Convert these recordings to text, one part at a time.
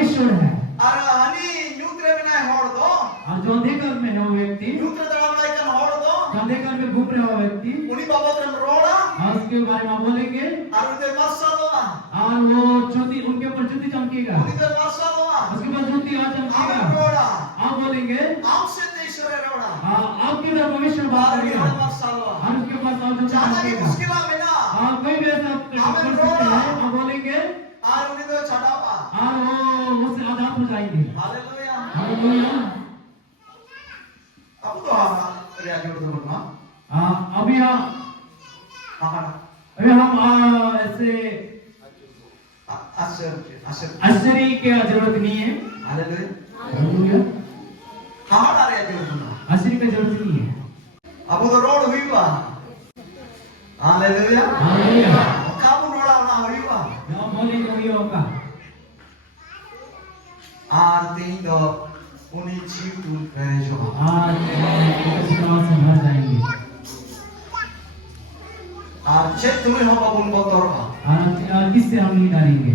परमेश्वर है। Ara ani nyutre binai hor do. और जो अंधेकार में है वो व्यक्ति, Nyutre dalam laikan hor do. जो अंधेकार में घूम रहा व्यक्ति, Uni babotran roda. और उसके बारे में बोलेंगे Aru de masaloa. और वो ज्योति उनके ऊपर ज्योति चमकेगा, Uni de masaloa. उसके बाद ज्योति आ चमकेगा। Aru roda. आप बोलेंगे Am sete isore roda. आपकी तरफ परमेश्वर बात Aru करेगा de masaloa. और उसके पास और ज्योति Jana ki चमकेगा। muskila mena. कोई भी ऐसा कर सकते हैं, आप बोलेंगे Aru ni do chadapa. और वो मुझसे आजाद हो जाएंगे। Hallelujah. Hallelujah. Apa tu apa? Reaksi betul mah. अभी हम ऐसे Asher. आश्चर्य की जरूरत नहीं है। Hallelujah. Hallelujah. Apa reaksi betul mah? आश्चर्य की जरूरत नहीं है। Abu tu road hui ba. Hallelujah. Hallelujah. Kamu roda na hui ba. हम बोलेंगे वही होगा। Arti do uni chiu tu rejo. आज विश्वास से भर जाएंगे। Cek tu ni hamba pun kotor ba. और किससे हम नहीं डरेंगे?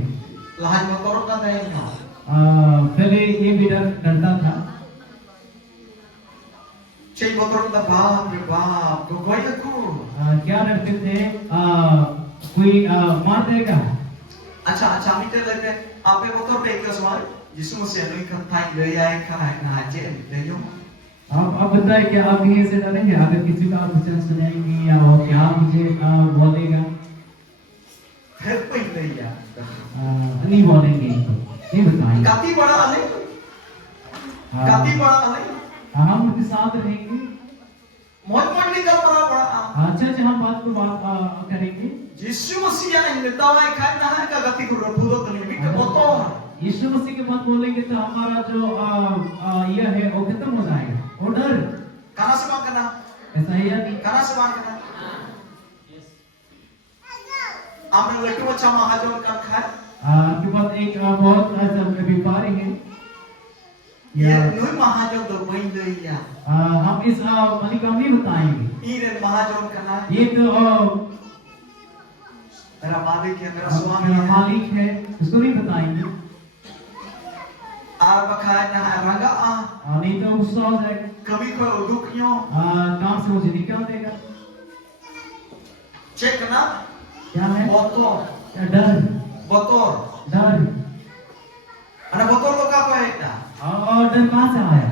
Lahan kotor kan dah ini. पहले ये भी डरता था। Cek kotor kan bab, tu kau aku. क्या डरते थे? कोई मार देगा। Acha kita lagi apa kotor baik semua. Yesus Mesih ni kan thayเลยai khai na chen le yo. आप बताइए कि आप भी ऐसे डरेंगे अगर किसी का आप वचन सुनेंगे या वो क्या मुझे बोलेगा? फिर पई ले या. नहीं बोलेंगे इनको, नहीं बताएंगे। Gati bada ale. Gati bada ale. हम उनके साथ रहेंगे। Mon ni kan bada. अच्छा अच्छा हम बात करेंगे। Yesus Mesih yang ni tawai khai na ka gati ko rodo tu ni bik kotor. यीशु मसीह के बात बोलेंगे तो हमारा जो यह है वो खत्म हो जाएगा। और डर Karena sebab kena. ऐसा है या नहीं? Karena sebab kena. Ambil lagi macam mahajon kan khai. आपके पास एक बहुत ऐसा व्यापारी है। Ya, nui mahajon tu main le ya. हम इस मालिक को नहीं बताएंगे। Iren mahajon kena. ये तो Era malik ya, era मेरा suami ya. मालिक है, उसको नहीं बताएंगे। Apa khai na rangga ah. नहीं तो गुस्सा हो जाएगा। Kami ko uduknya. काम से मुझे निकाल देगा। Cek kena. क्या है? Botol. डर Botol. डर। Ada botol tu apa ya? और डर कहाँ से आया?